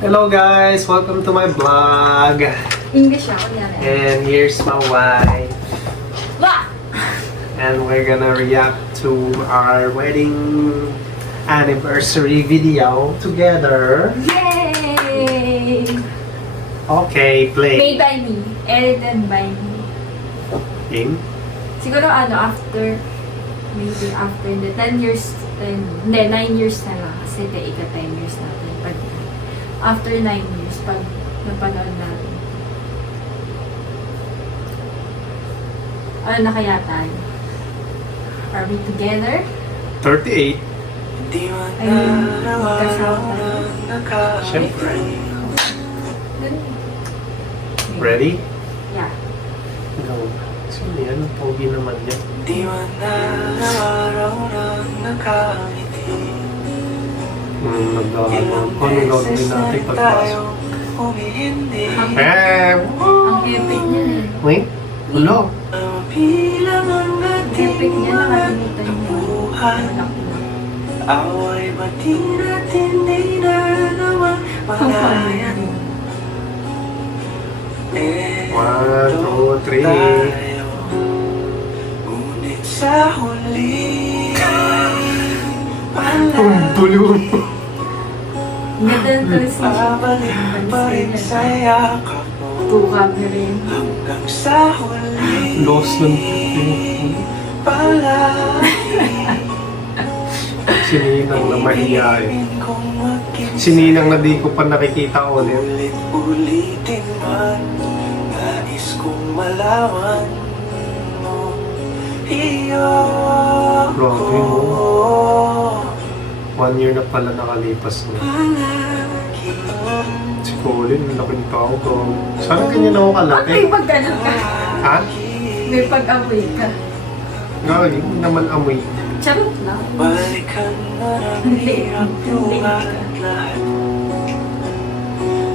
Hello guys! Welcome to my vlog! English ako yan. And here's my wife. Wah! And we're gonna react to our wedding anniversary video together. Yay! Okay, play. Made by me. Edited by me. Game? Siguro maybe after the 10 years, 9 years na lang. Kasi ika 10 years natin. Pag, after 9 years, pag napanood natin. Ano na kaya tayo? Are we together? 38. I mean, magkasama tayo. Siyempre. Dun. Ready? Yeah. Go. Sino yan? Pogi naman yan. Anong gagawin natin pagpasok? Ang epic niya eh. Wait? Hello? Ang epic niya, nakalimutan niya. Malaki na. Away ba't di natin dinalawa malayan? 1, 2, 3. Tayo, ngunit sa huli Tulong. Ganda ng transition. babalik pa rin sa yakap mo Tukab na rin. hanggang sa huli. Lost ng Palagi sininang na mahihayin. kung maging Sininang na di ko pa nakikita ulit. ulit-ulitin man, nais kong malaman mo iyo Grabe, ko 1 year na pala nakalipas na. palagi. Si Colin, ang laking tao ko. Sana ganyan ako Pag kalaki. may pag-ano ka, Ha? may pag-amoy ka. Gagi, hindi naman amoy. Charot lang. Balikan na ng Hindi. hirap Hindi. at lahat.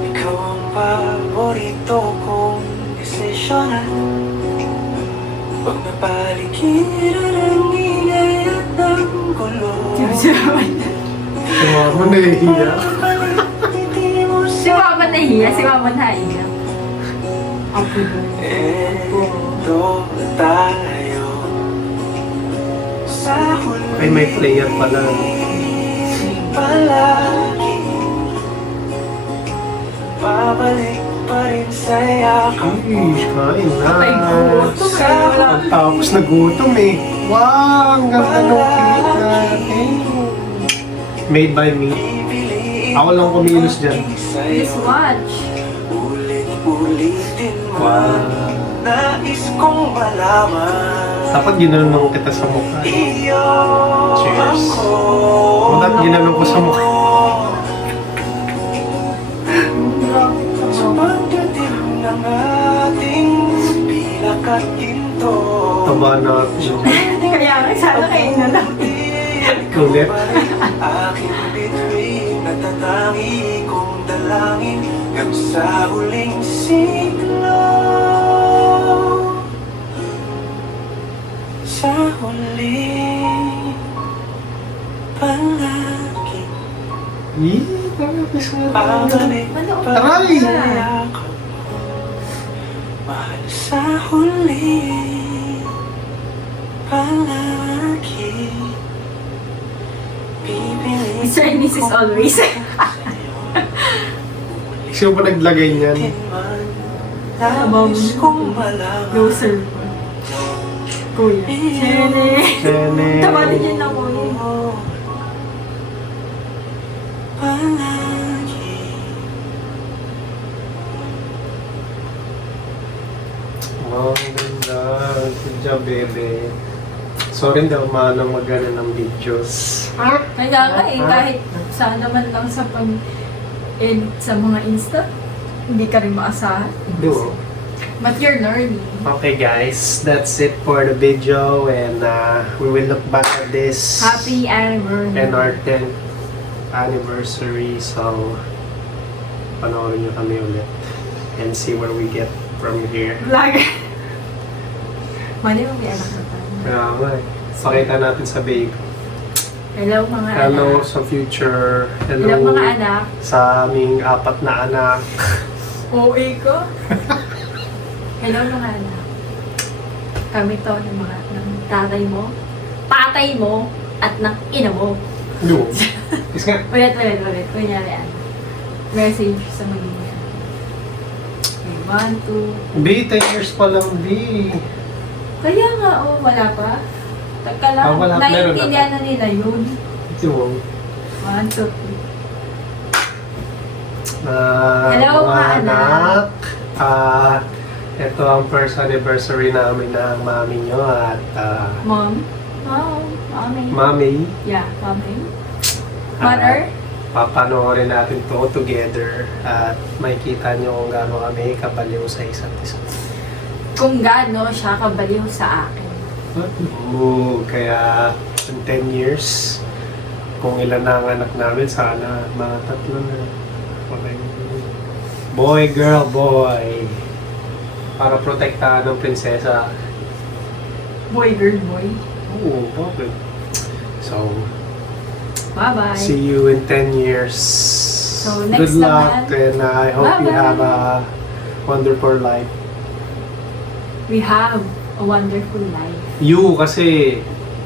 Ikaw ang paborito kong desisyonan. Huwag napaligiran ang ingay at ng gulo. Si Mama nahihiya. Hindi mo Si Mama nahiya, si Mama nahiya. Apo mo. ito tayo sa huli. Ay, may player pala. Palagi babalik pa rin sa yakap mo. Ay, kain na. Patay gutom eh. Wala. Pagtapos na gutom eh. Wow, ang ganda ng cake natin. Made by me. Ako lang kumilos dyan. Please watch. Ulit-ulitin mo. Wow. Nais kong malaman. Dapat ginanon mo kita sa mukha. Iyo Cheers. ako. Dapat ginanon ko sa mukha. Sa pagdating ng ating pilak at ginto. Taba natin. Kaya nga, sana kayo na lang. Ulit. Aking bituin at tatangi kong dalangin hanggang sa huling siglo. Sa huli, palagi Yee, tapos na. babalik pa Taray! rin sa yakap mo. Mahal sa huli, palagi pipiliin Chinese is always. Sino ba naglagay niyan? Nais kong malaman. No sir. Kuya. Chene. Sene. Tawatin niya na kuya. Palagi Oh, ang ganda. Good job, bebe. Sorry, hindi ako maanong mag-ano ng videos. Kaya nga eh, kahit saan naman lang sa sa mga Insta, hindi ka rin maasahan. Do. But you're learning. Okay guys, that's it for the video and we will look back at this Happy anniversary. and our 10th anniversary. So, panoorin nyo kami ulit and see where we get from here. Vlog. Mali mo may anak na tayo. Kaya nga eh. Pakita natin sa baby. Hello mga Hello anak. sa future. Hello Hello mga anak. sa aming 4 na anak. OA ko. Hello mga anak. Kami to ng mga ng tatay mo, at ng ina mo. No. Is nga. Ulit. Kunyari ano. Message sa magiging ano. Okay, 1, 2. B, 10 years pa lang, B. Kaya nga, oh, wala pa. Tagka lang, Wala, meron na. naiintindihan na nila yun. Ito. 1, 2, 3. Hello, Mga mga anak. Ito ang first anniversary namin ng mami nyo at Mom? Mommy. mami. Yeah, mommy. Mother? Papanoorin natin to together at makikita nyo kung gaano kami kabaliw sa isa't isa. Kung gaano siya kabaliw sa akin. Kaya in 10 years, kung ilan na ang anak namin, sana mga 3 na. Okay. Boy, girl, boy. Para protektahan ng prinsesa. Boy, girl, boy. Oo, bakit? So, Bye-bye. see you in 10 years. So, next Good luck naman. and I hope you Bye-bye. have a wonderful life. We have a wonderful life. You kasi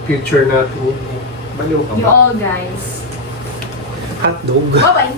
future natin. Baliw ka You ba? all guys. Hotdog. Bye-bye.